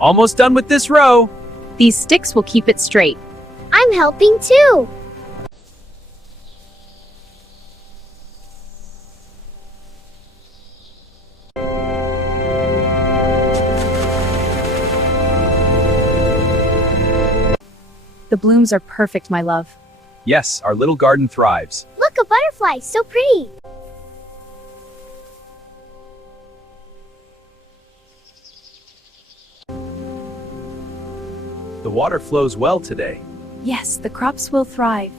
Almost done with this row. These sticks will keep it straight. I'm helping too. The blooms are perfect, my love. Yes, our little garden thrives. Look, a butterfly, so pretty. The water flows well today. Yes, the crops will thrive.